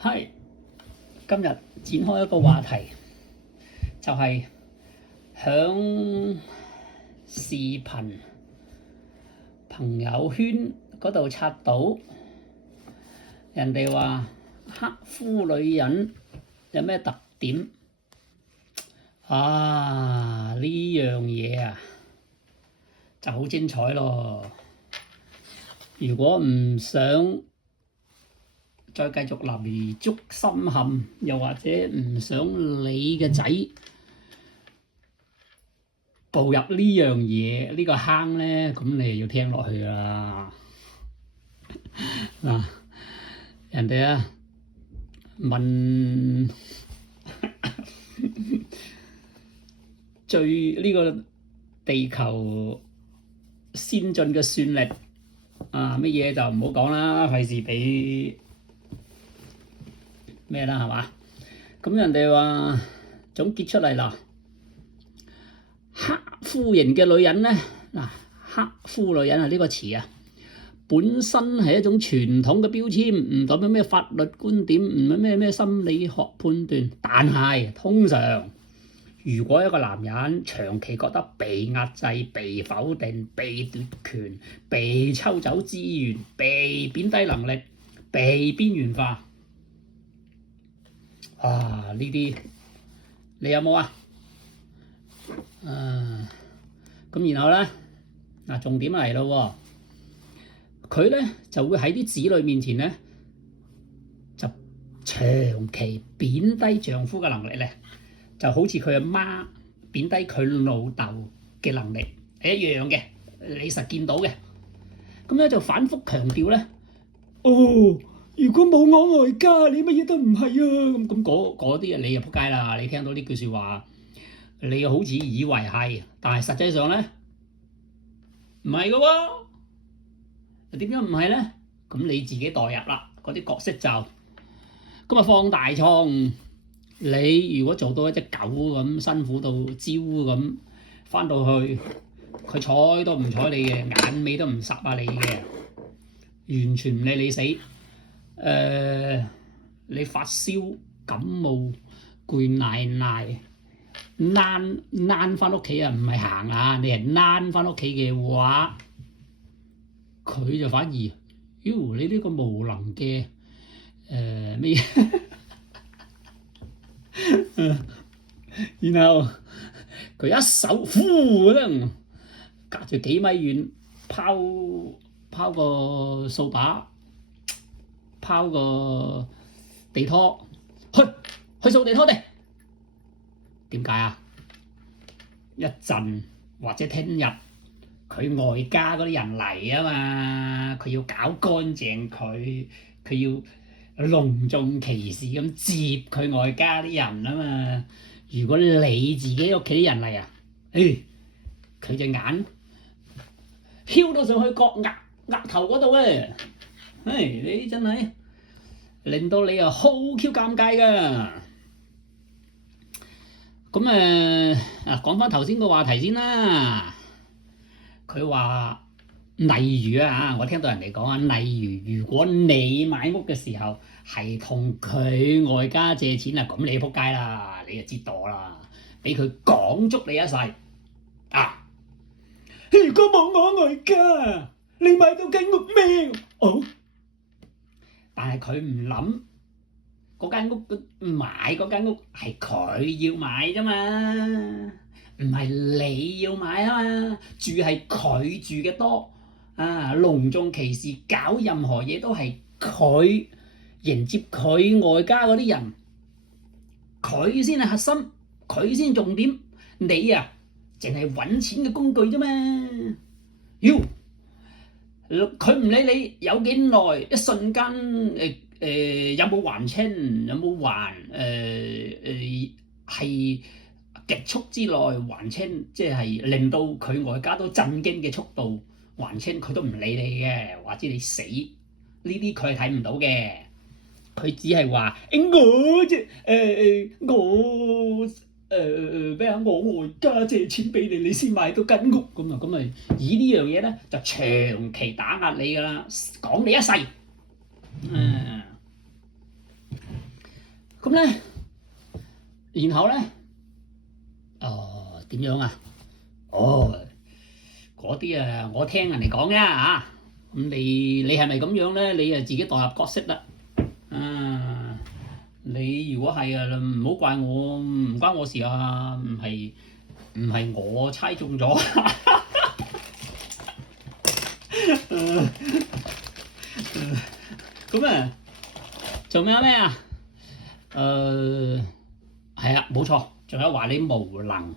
係今日展開一個話題，就係響視頻朋友圈嗰度刷到人哋話黑膚女人有咩特點啊？呢樣嘢啊就好精彩咯！如果唔想再繼續泥足深陷，又或者唔想你嘅仔步入呢樣嘢呢個坑咧，咁你就要聽落去啦。嗱，人哋啊問最呢個地球先進嘅算力啊，乜嘢就唔好講啦，費事俾咩啦，係嘛？咁人哋話總結出嚟啦，黑膚型嘅女人咧，嗱，黑膚女人係呢個詞啊，本身係一種傳統嘅標籤，唔代表咩法律觀點，唔係咩心理學判斷，但係通常如果一個男人長期覺得被壓制、被否定、被奪權、被抽走資源、被貶低能力、被邊緣化，啊呢啲你有冇啊？咁然後咧嗱，重點嚟咯喎，佢咧就會喺啲子女面前咧就長期貶低丈夫嘅能力咧，就好似佢阿媽貶低佢老豆嘅能力係一樣嘅，你實見到嘅。咁咧就反覆強調咧，如果冇我外家，你乜嘢都唔係啊！咁嗰啲你就仆街啦！你聽到呢句説話，你好似以為係，但係實際上咧唔係嘅喎。點樣唔係咧？咁你自己代入啦，嗰啲角色就咁啊放大創。你如果做到一隻狗咁辛苦到焦咁，翻到去佢睬都唔睬你嘅，眼尾都唔霎下你嘅，完全唔理你死。你發燒感冒攰賴賴躝翻屋企啊，唔係行啊，你係躝翻屋企嘅話，佢就反而，你呢個無能嘅咩？然後佢一手呼咁隔住幾米遠拋個掃把，拋個地拖，去掃地拖地。點解啊？一陣或者聽日佢外家嗰啲人嚟啊嘛，佢要搞乾淨佢要隆重其事咁接佢外家啲人啊嘛。如果你自己屋企啲人嚟啊，佢隻眼飄到上去個額頭嗰度咧，你真係令到你啊好 Q 尷尬噶。咁講翻頭先個話題先啦。佢話例如啊，我聽到人哋講啊，例如如果你買屋嘅時候係同佢外家借錢啊，咁你仆街啦，你就知道啦，俾佢講足你一世啊！如果冇我外家，你買到間屋咩？但係佢唔諗嗰間屋買嗰間屋係佢要買啫嘛，唔係你要買啊嘛，住係佢住嘅多啊，隆重其事搞任何嘢都係佢迎接佢外家嗰啲人，佢先係核心，佢先重點，你啊淨係揾錢嘅工具啫嘛。佢唔理你有幾耐，一瞬間有冇還清，有冇還係極速之內還清，即係令到佢外家都震驚嘅速度還清，佢都唔理你嘅，話知你死，呢啲佢係睇唔到嘅，佢只係話我外家借錢俾你，你先買到間屋咁啊，以呢樣嘢咧就長期打壓你噶啦，講你一世。咁咧，然後咧，點樣啊？嗰啲啊，我聽人哋講啫嚇。咁你係咪咁樣咧？你啊自己代入角色啦。你如果係啊，唔好怪我，唔關我事啊，唔係我猜中咗。咁啊，仲有咩啊？係啊，冇錯，仲有話你無能。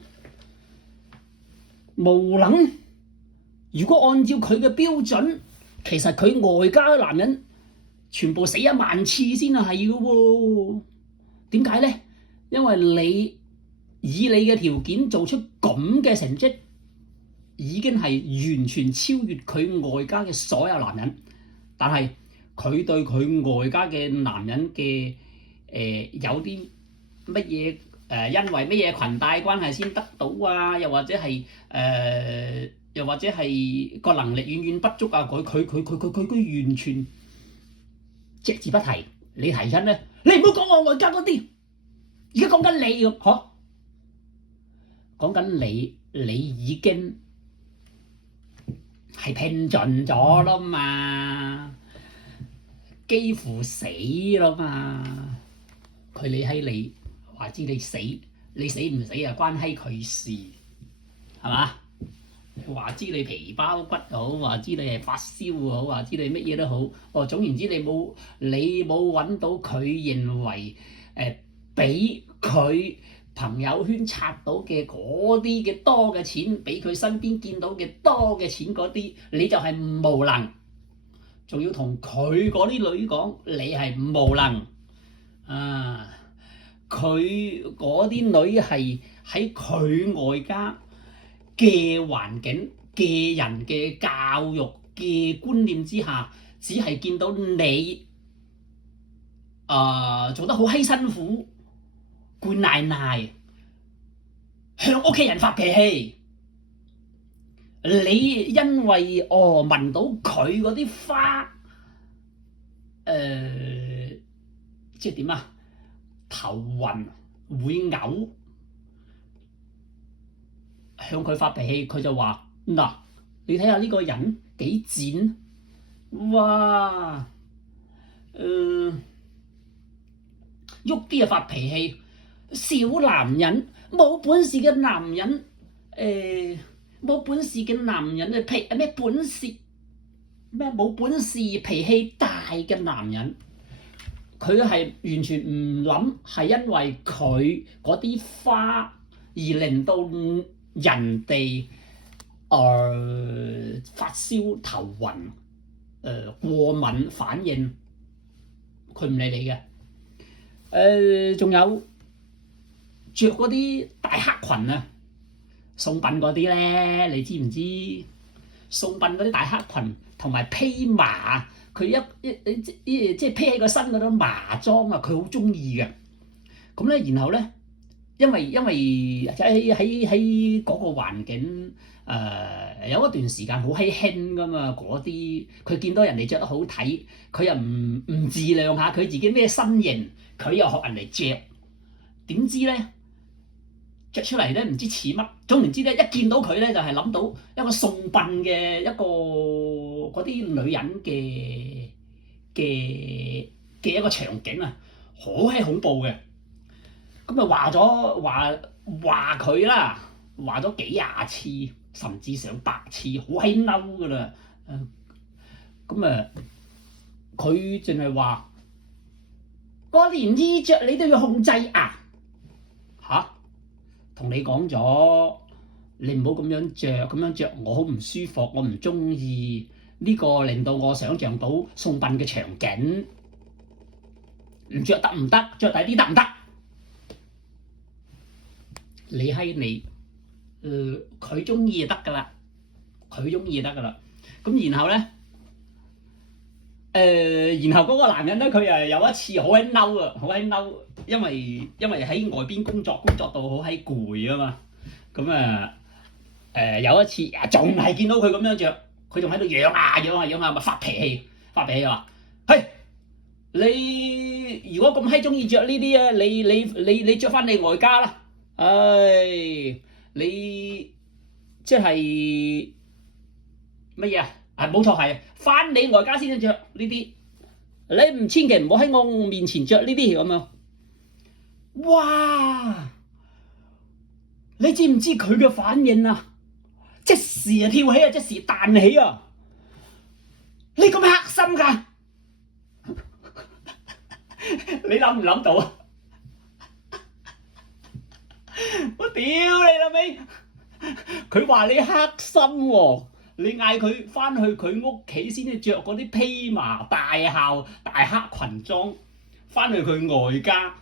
無能？如果按照佢嘅標準，其實佢外家嘅男人全部死1萬次先係嘅喎。點解咧？因為你以你嘅條件做出咁嘅成績，已經係完全超越佢外家嘅所有男人。但係佢對佢外家嘅男人嘅有啲乜嘢因為乜嘢裙帶關係先得到啊？又或者係個能力遠遠不足啊！佢完全隻字不提。你提親咧，你唔好講我外家嗰啲，而家講緊你咁，講緊你已經係拼盡咗啦嘛，幾乎死啦嘛。佢理閪你話知你死唔死啊？關閪佢事係嘛？話知你皮包骨好，話知你係發燒好，話知你乜嘢都好。總言之，你冇揾到佢認為俾佢朋友圈刷到嘅嗰啲嘅多嘅錢，俾佢身邊見到嘅多嘅錢嗰啲，你就係無能。仲要同佢嗰啲女講你係無能啊！佢嗰啲女係喺佢外家嘅環境嘅人嘅教育嘅觀念之下，只係見到你做得好閪辛苦，攰奶奶，向屋企人發脾氣。你因為聞到佢嗰啲花，即係點啊？頭暈會嘔，向佢發脾氣，佢就話嗱，你睇下呢個人幾賤，哇，喐啲就發脾氣，小男人冇本事嘅男人，冇本事嘅男人啊，咩本事咩冇本事脾氣大嘅男人，佢係完全唔諗，係因為佢嗰啲花而令到人哋發燒頭暈過敏反應，佢唔理你嘅。仲有着嗰啲大黑裙啊，送殯嗰啲咧，你知唔知？送殯嗰啲大黑裙同埋披麻，佢即係披喺個身嗰種麻裝啊，佢好中意嘅。咁咧，然後咧，因為喺嗰個環境有一段時間好閪興噶嘛，嗰啲佢見到人哋着得好睇，佢又唔自量下佢自己咩身形，佢又學人哋着，點知咧？着出嚟咧唔知似乜，總言之咧，一見到佢咧就係諗到一個送殯嘅一個嗰啲女人嘅一個場景啊，好閪恐怖嘅。咁啊話佢啦，話咗幾廿次，甚至上100次，好閪嬲噶啦。咁佢淨係話，我連衣着你都要控制啊！嚇！同你講咗，你唔好咁樣着我好唔舒服，我唔中意呢個，令到我想像到送殯嘅場景。唔着得唔得？着大啲得唔得？你閪你，佢中意就得噶啦，佢中意就得噶啦。咁然後咧，然後嗰個男人咧，佢又有一次好閪嬲啊，好閪嬲。因為喺外邊工作到好閪攰啊嘛，咁有一次仲係見到佢咁樣着，佢仲喺度養啊，咪發脾氣話，嘿，你你如果咁閪中意着呢啲啊，你着翻你外家啦，唉，你即係乜嘢啊？冇錯係翻你外家先着呢啲，你唔千祈唔好喺我面前着呢啲咁樣。哇！你知唔知佢嘅反應啊？即時啊跳起啊，即時彈起啊！你咁黑心㗎？你諗唔諗到啊？我屌你老味！佢話你黑心喎，你嗌佢翻去佢屋企先至着嗰啲披麻大孝大黑裙裝，翻去佢外家，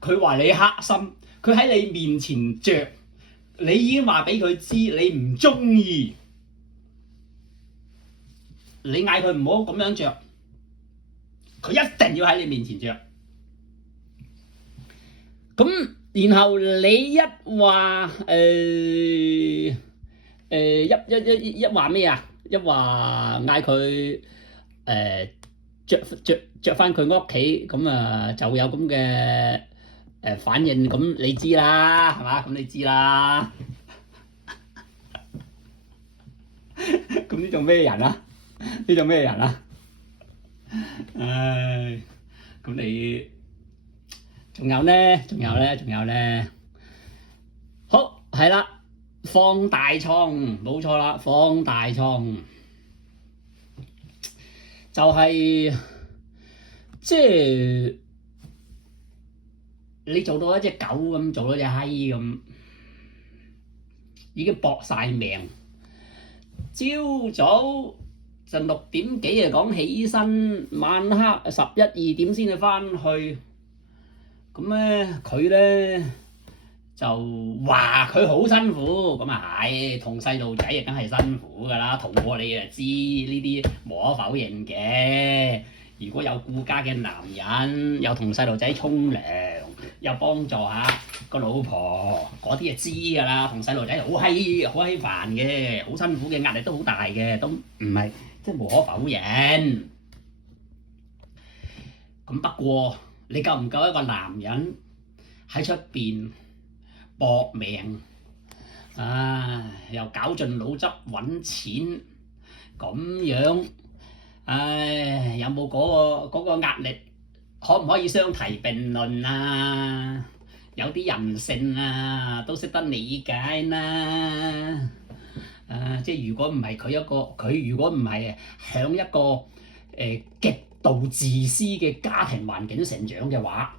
佢話你黑心，佢喺你面前着，你已經話俾佢知你唔中意，你嗌佢唔好咁樣着，佢一定要喺你面前着。咁然後你一話一話咩啊？一話嗌佢着翻佢屋企，咁啊就有咁嘅反應，咁你知啦，係嘛？咁你知啦。咁呢種咩人啊？呢種咩人啊？唉，咁你仲有呢？好，係啦，放大創，冇錯啦，放大創就係即係你做到一隻狗咁，做到隻閪咁，已經搏晒命。朝早就6點幾啊講起身，晚黑11、2點先至翻去。咁咧佢咧就話佢好辛苦，咁啊係，同細路仔啊梗係辛苦㗎啦，同我你啊知呢啲無可否認嘅。如果有顧家嘅男人，又同細路仔沖涼，又幫助下個老婆，嗰啲就知㗎啦。同細路仔好閪煩嘅，好辛苦嘅，壓力都好大嘅，都唔係即係無可否認。咁不過你夠唔夠一個男人喺出邊搏命啊？又搞盡腦汁揾錢咁樣，唉，有冇嗰個壓力？可唔可以相提並論啊？有啲人性啊，都識得理解啦。即係如果唔係佢如果唔係響一個極度自私嘅家庭環境成長嘅話，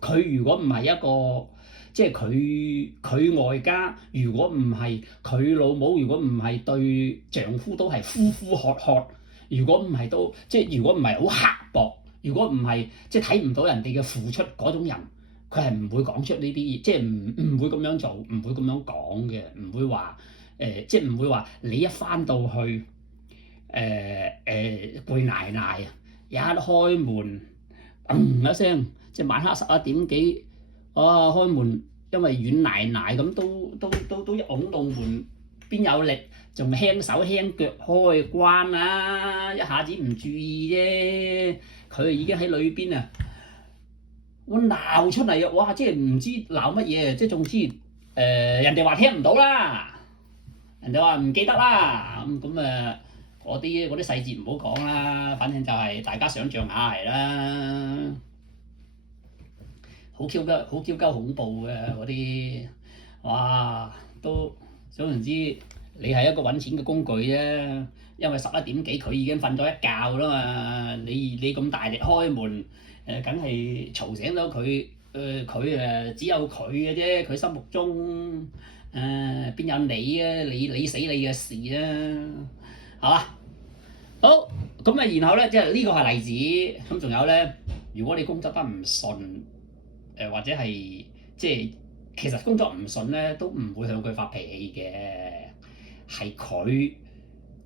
佢如果唔係一個即係佢外家，如果唔係佢老母，如果唔係對丈夫都係呼呼喝喝，如果唔係都即係如果唔係好刻薄，如果唔係即係睇唔到人哋嘅付出嗰種人，佢係唔會講出呢啲嘢，即係唔會咁樣做，唔會咁樣講嘅，唔會話即係唔會話你一返到去攰奶奶啊，一開門一聲，即係晚黑11點幾，開門，因為軟奶奶咁都一擁到門，邊有力仲輕手輕腳開關啊！一下子唔注意啫，佢已經喺裏邊啊！我鬧出嚟啊！哇！即係唔知鬧乜嘢，即係總之人哋話聽唔到啦，人哋話唔記得啦，咁嗰啲細節唔好講啦，反正就係大家想像下係啦，好 Q 鳩恐怖嘅嗰啲，哇！都總言之，你係一個揾錢嘅工具啫，因為11點幾佢已經瞓咗一覺啦嘛，你咁大力開門，梗係嘈醒咗佢，佢只有佢嘅啫，佢心目中邊有你啊？你死你嘅事啊，係嘛？好，咁啊，然後咧，即係呢個係例子，咁仲有咧，如果你工作得唔順，或者係即係其實工作唔順咧，都唔會向佢發脾氣嘅，係佢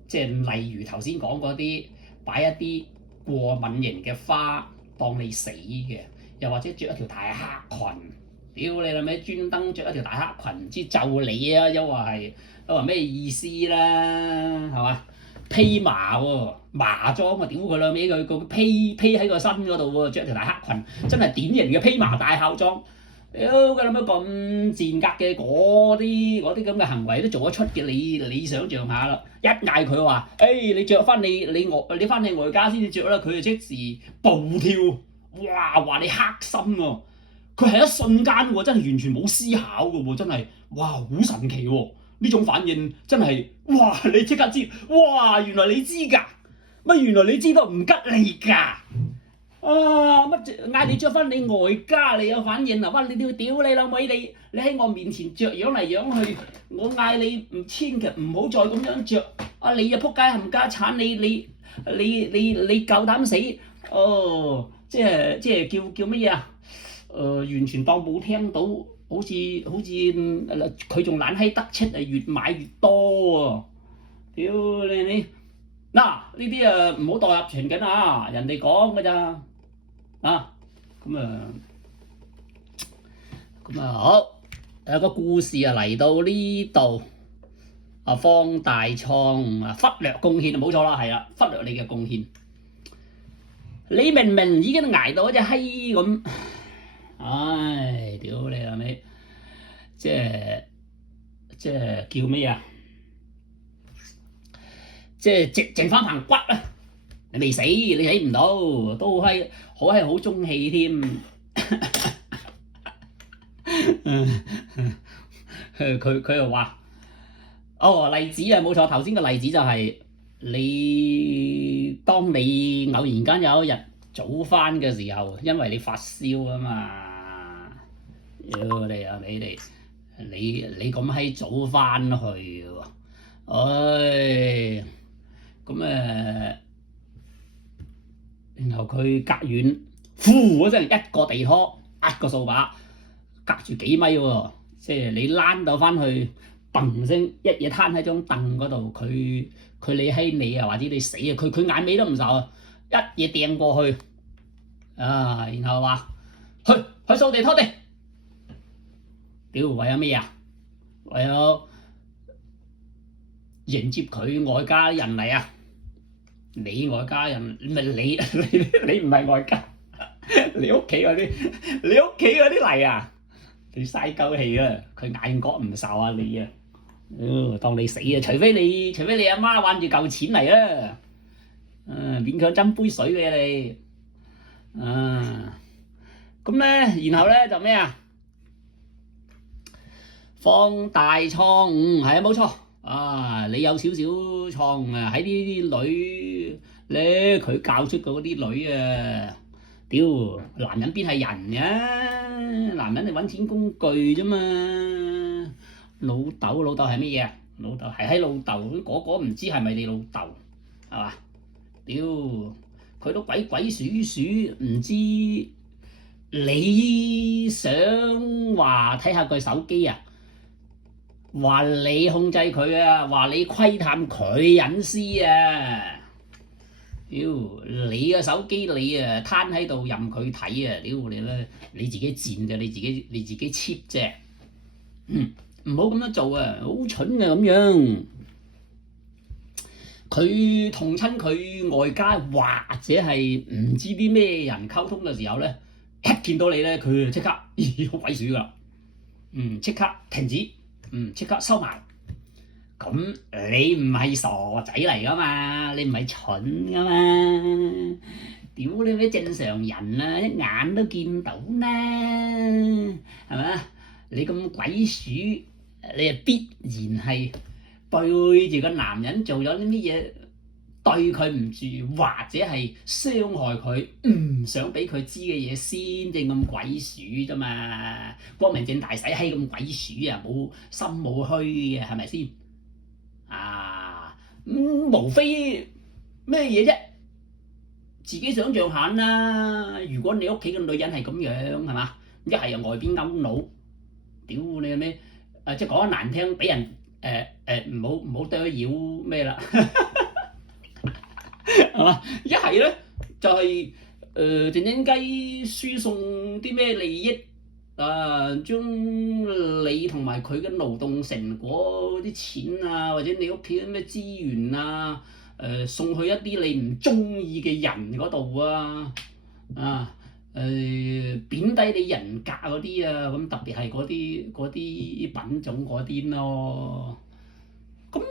即係例如頭先講嗰啲擺一啲過敏型嘅花當你死嘅，又或者着一條大黑裙，屌你老味專登着一條大黑裙，唔知咒你啊，又話咩意思啦，係嘛？披麻喎，麻裝啊！屌佢老味，佢個披喺個身嗰度喎，著條大黑裙，真係典型嘅披麻戴孝裝。屌佢老味咁賤格嘅嗰啲咁嘅行為都做得出嘅，你想象下啦！一嗌佢話，你着翻你翻你外家先至着啦，佢就即時暴跳，哇！話你黑心喎！佢係一瞬間喎，真係完全冇思考嘅喎，真係，哇！好神奇喎！呢種反應真係，哇！你即刻知，哇！原來你知㗎，乜原來你知道唔吉利㗎？乜嗌你着翻你外家，你有反應啊？哇！你屌你老味，你喺我面前着樣嚟樣去，我嗌你千祈唔好再咁樣着，你啊仆街冚家鏟，你夠膽死？即係叫乜嘢啊？完全當冇聽到，好似佢仲懶閪得戚啊，越買越多喎！屌你嗱呢啲唔好代入情景啊，人哋講㗎咋咁好個故事嚟到呢度方大創忽略貢獻冇錯啦，係啦，忽略你嘅貢獻，你明明已經捱到一隻閪咁。屌你老味，即係叫咩啊？即係剩翻棚骨啊！你未死，你睇唔到，都係好中氣添。佢又話：例子啊，冇錯，頭先個例子就係當你偶然間有一日早翻嘅時候，因為你發燒啊嘛。屌你啊！你咁閪早翻去喎，然後佢隔遠，呼嗰陣一個地拖，一個掃把，隔住幾米喎，即係你躝到翻去，砰聲一嘢攤喺張凳嗰度，佢理閪你啊，或者你死啊，佢眼尾都唔受啊，一嘢掟過去，然後話去掃地拖地。屌，為咗咩啊？為咗迎接佢外家人嚟啊！你外家人唔係你唔係外家，你屋企嗰啲嚟啊！你嘥鳩氣啊！佢眼角唔受啊你啊！當你死啊！除非你阿媽揾住嚿錢嚟啊！勉強斟杯水俾你。咁咧，然後咧就咩啊？方大創係啊，冇錯你有少少錯誤啊！喺呢啲女咧，佢教出嗰啲女啊，屌男人邊係人嘅？男人係揾錢工具啫嘛！老豆係乜嘢啊？老豆係喺老豆，嗰個唔知係咪你老豆係嘛？屌佢都鬼祟祟，唔知你想話睇下佢手機啊？話你控制佢啊，話你窺探佢隱私啊！屌你個手機你啊攤喺度任佢睇啊！屌你咧，你自己賤啫，你自己 cheap 啫，唔好咁樣做啊，好蠢嘅咁樣。佢同親佢外家或者係唔知啲咩人溝通嘅時候咧，一見到你咧，佢就即刻好鬼鼠噶，即刻停止。即刻收埋。咁你唔係傻仔嚟噶嘛？你唔係蠢噶嘛？屌你咩正常人啊，一眼都見到啦，係咪？你咁鬼鼠，你係必然係對住個男人做咗啲乜嘢，對佢唔住，或者係傷害佢，唔想俾佢知嘅嘢先正咁鬼鼠啫嘛！光明正大使閪咁鬼鼠啊，冇心冇虛嘅，係咪先？無非咩嘢啫？自己想象下啦。如果你屋企嘅女人係咁樣，係嘛？一係又外邊勾佬，屌你咩？即係講得難聽，俾人唔好多擾咩啦。係嘛？一係咧就係靜靜雞輸送啲咩利益將你同埋佢嘅勞動成果啲錢啊，或者你屋企啲咩資源啊送去一啲你唔中意嘅人嗰度啊，貶低你人格嗰啲啊，咁特別係嗰啲品種嗰啲咯，咁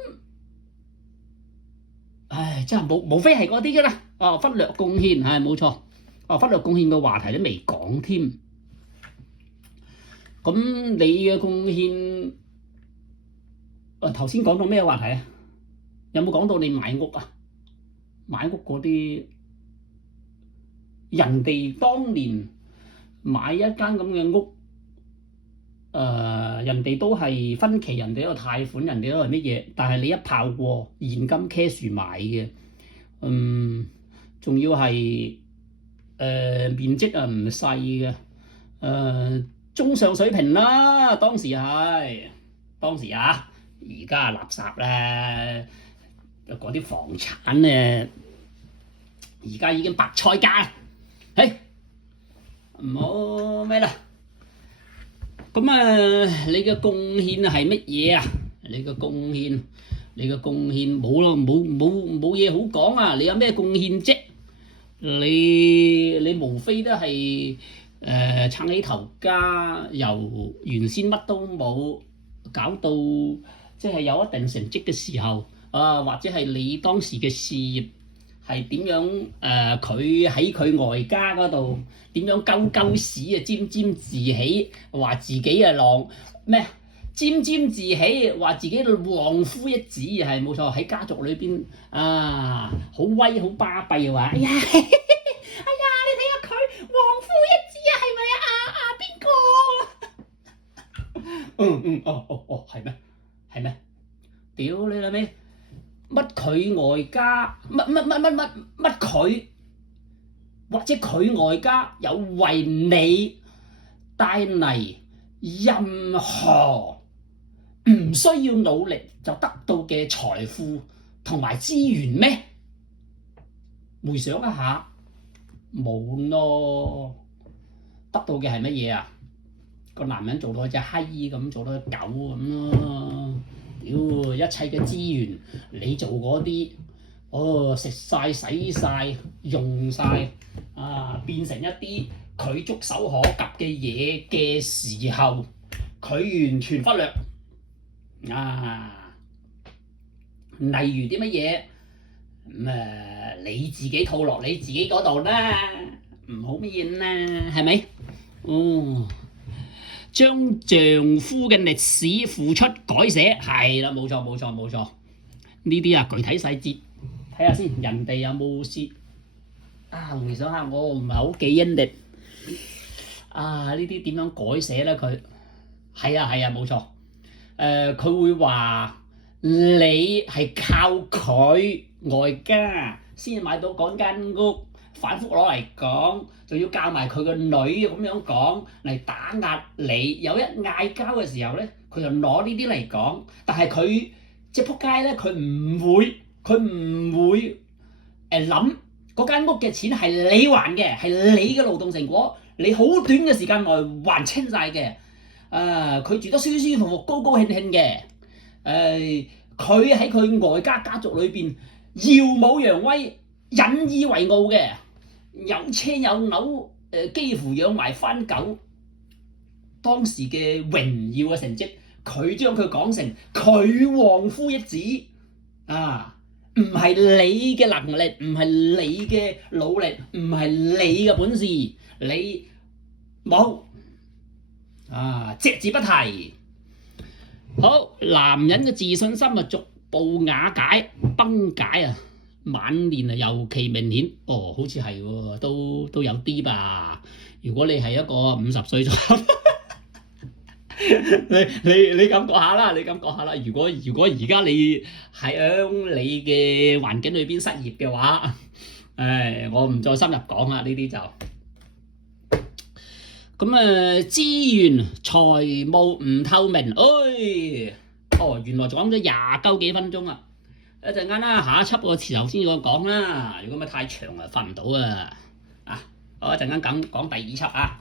真係無非係嗰啲㗎啦。忽略貢獻係冇錯，忽略貢獻嘅話題都未講添。咁你嘅貢獻，頭先講到咩話題啊？有冇講到你買屋啊？買屋嗰啲，人哋當年買一間咁嘅屋，人哋都係分期，人哋都有貸款，人哋都係乜嘢，但係你一炮過現金 cash 買嘅，仲要係面積啊唔細嘅，中上水平啦，當時啊，而家垃圾咧，嗰啲房產咧，而家已經白菜價，唔好咩啦。咁你嘅貢獻係乜嘢啊？你嘅貢獻冇咯，冇嘢好講啊！你有咩貢獻啫？你無非都係撐起頭家，由原先乜都冇，搞到即係有一定成績嘅時候，或者係你當時嘅事業係點樣？佢喺佢外家嗰度點樣鳩屎啊？沾沾自喜，話自己啊咩？沾沾自喜，話自己旺夫一子，係冇錯，喺家族裏邊好威好巴閉，話哎呀，你睇下佢旺夫一子啊，係咪啊？邊個？係咩？屌你老味！乜佢外家乜佢，或者佢外家有為你帶嚟任何唔需要努力就得到嘅財富同埋資源咩？回想一下，冇咯。得到嘅係乜嘢啊？個男人做到隻閪咁，做到隻狗咁咯。屌，一切嘅資源你做嗰啲，食晒、洗晒、用晒，變成一啲佢觸手可及嘅嘢嘅時候，佢完全忽略。例如啲乜嘢你自己套落你自己嗰度啦，唔好乜嘢啦，係咪？將丈夫嘅歷史付出改寫，係啦，冇錯。呢啲具體細節睇下先，人哋有冇試？回想下，我唔係好記憶力。呢啲點樣改寫咧？佢係冇錯。佢會話你係靠佢外家先買到嗰間屋，反覆攞嚟講，仲要教埋佢個女咁樣講嚟打壓你。有一嗌交嘅時候咧，佢就攞呢啲嚟講。但係佢即係仆街咧，佢唔會諗嗰間屋嘅錢係你還嘅，係你嘅勞動成果，你好短嘅時間內還清晒嘅。佢住得舒舒服服、高高興興嘅。佢喺佢外家族裏邊耀武揚威、引以為傲嘅，有車有樓，幾乎養埋番狗。當時嘅榮耀嘅成績，佢將佢講成佢旺夫一子，唔係你嘅能力，唔係你嘅努力，唔係你嘅本事，你冇。隻字不提。好，男人嘅自信心逐步瓦解、崩解晚年尤其明顯。好似係喎，都有啲吧。如果你係一個50歲咗，你感覺下啦，如果而家你係喺你嘅環境裏邊失業嘅話，我唔再深入講啦，呢啲就。咁資源財務唔透明，原來講咗20幾分鐘啊！一陣間啦，下一輯個時候先再講啦。如果咪太長啊，瞓唔到啊！我一陣間講第2輯啊。